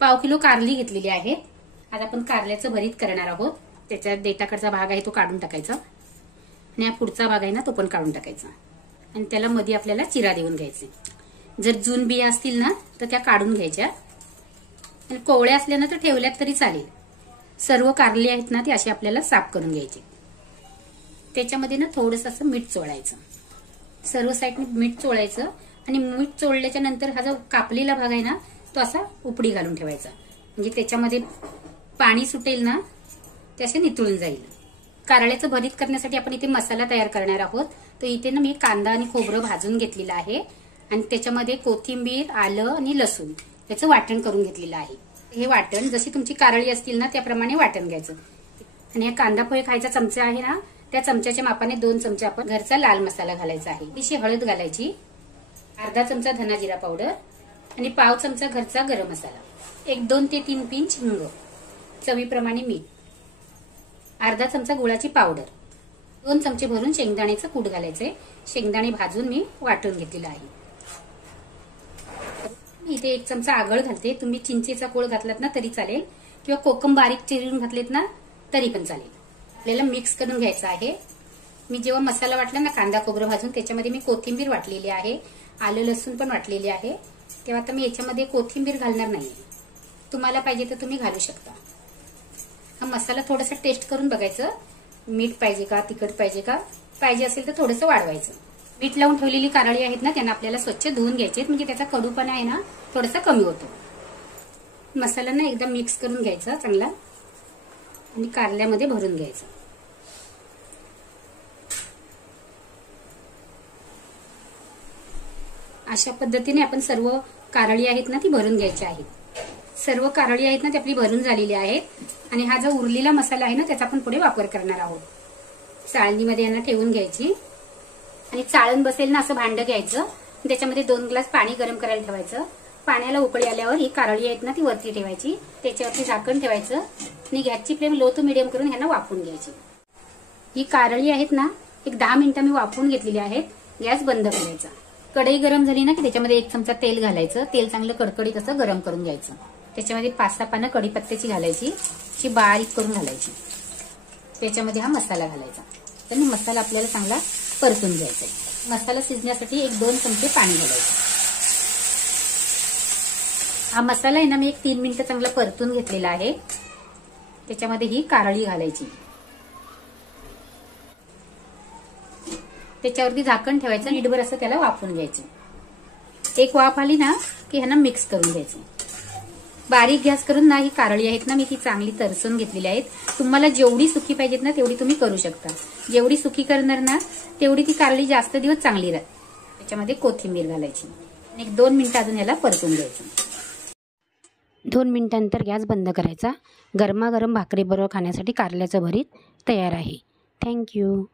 पाव किलो कारली घेतलेली आहे। आज आपण कारल्याचं भरीत करणार आहोत। त्याच्या देठाकडचा भाग आहे तो काढून टाकायचा आणि हा पुढचा भाग आहे ना तो पण काढून टाकायचा आणि त्याला मध्ये आपल्याला चिरा देऊन घ्यायचे। जर जून बिया असतील ना तर त्या काढून घ्यायच्या आणि कोवळ्या असल्या तर ठेवल्यात तरी चालेल। सर्व कारले आहेत ना ते असे आपल्याला साफ करून घ्यायचे। त्याच्यामध्ये ना थोडंसं असं मीठ चोळायचं, सर्व साईडने मीठ चोळायचं आणि मीठ चोळल्याच्या नंतर हा जो कापलेला भाग आहे ना तो असा उपडी घालून ठेवायचा, म्हणजे त्याच्यामध्ये पाणी सुटेल ना ते असे नितळून जाईल। कारल्याचं भरीत करण्यासाठी आपण इथे मसाला तयार करणार आहोत। तर इथे ना मी कांदा आणि खोबरं भाजून घेतलेलं आहे आणि त्याच्यामध्ये कोथिंबीर, आलं आणि लसूण याचं वाटण करून घेतलेलं आहे। हे वाटण जशी तुमची कारळी असतील ना त्याप्रमाणे वाटण घ्यायचं आणि हा कांदा पोहे खायचा चमचा आहे ना त्या चमच्याच्या मापाने 2 चमचे आपण घरचा लाल मसाला घालायचा आहे। थोडीशी हळद घालायची, अर्धा चमचा धना जिरा पावडर आणि पाव चमचा घरचा गरम मसाला, 1-2 ते 3 पिंच हिंग, चवीप्रमाणे मीठ, अर्धा चमचा गुळाची पावडर, 2 चमचे भरून शेंगदाण्याचं कूट घालायचंय। शेंगदाणे भाजून मी वाटून घेतलेला आहे। इथे 1 चमचा आगळ घालते, तुम्ही चिंचेचा कोळ घातलात ना तरी चालेल किंवा कोकम बारीक चिरून घातलेत ना तरी पण चालेल। आपल्याला मिक्स करून घ्यायचं आहे। मी जेव्हा मसाला वाटला ना कांदा खोबरं भाजून त्याच्यामध्ये मी कोथिंबीर वाटलेली आहे, आलं लसूण पण वाटलेली आहे, तेव्हा आता मी याच्यामध्ये कोथिंबीर घालणार नाहीये। तुम्हाला पाहिजे तर तुम्ही घालू शकता। हा मसाला थोडासा टेस्ट करून बघायचं, मीठ पाहिजे का, तिखट पाहिजे का, पाहिजे असेल तर थोडंसं वाढवायचं। मीठ लावून ठेवलेली कारळी आहेत ना त्यांना आपल्याला स्वच्छ धुवून घ्यायचे, म्हणजे त्याचा कडूपणा आहे ना थोडासा कमी होतो। मसाला ना एकदा मिक्स करून घ्यायचा चांगला आणि कारल्यामध्ये भरून घ्यायचं। अशा पद्धतीने आपण सर्व कारळी आहेत ना ती भरून घ्यायची आहेत। सर्व कारळी आहेत ना ती आपली भरून झालेली आहेत आणि हा जो उरलेला मसाला आहे ना त्याचा आपण पुढे वापर करणार आहोत। चाळणीमध्ये यांना ठेवून घ्यायची आणि चाळण बसेल ना असं भांड घ्यायचं, त्याच्यामध्ये 2 ग्लास पाणी गरम करायला ठेवायचं। पाण्याला उकळी आल्यावर ही कारळी आहेत ना ती वरती ठेवायची, त्याच्यावरती झाकण ठेवायचं आणि गॅसची फ्लेम लो टू मिडियम करून ह्यांना वाफवून घ्यायची। ही कारळी आहेत ना 10 मिनिटं मी वाफवून घेतलेली आहेत। गॅस बंद करायचा। कढई गरम झाली ना की त्याच्यामध्ये 1 चमचा तेल घालायचं, तेल चांगलं कडकडीत असं गरम करून घ्यायचं। त्याच्यामध्ये 5-6 पानं कढीपत्त्याची घालायची, ती बारीक करून घालायची। त्याच्यामध्ये हा मसाला घालायचा आणि मसाला आपल्याला चांगला परतून घ्यायचा। मसाला शिजण्यासाठी 1-2 चमचे पाणी घालायचं। हा मसाला आहे ना मी 3 मिनिटं चांगला परतून घेतलेला आहे। त्याच्यामध्ये ही कारळी घालायची, त्याच्यावरती झाकण ठेवायचं, नीटभर असं त्याला वाफवून घ्यायचं। एक वाफ आली ना की ह्यांना मिक्स करून घ्यायचं। बारीक गॅस करून ना ही कारळी आहेत ना मी ती चांगली तरसून घेतलेली आहेत। तुम्हाला जेवढी सुकी पाहिजेत ना तेवढी तुम्ही करू शकता। जेवढी सुकी करणार ना तेवढी ती कारळी जास्त दिवस चांगली राहते। त्याच्यामध्ये कोथिंबीर घालायची आणि 1-2 मिनिटं अजून याला परतून घ्यायचं। 2 मिनिटांनंतर गॅस बंद करायचा। गरमागरम भाकरीबरोबर खाण्यासाठी कारल्याचं भरीत तयार आहे। थँक्यू।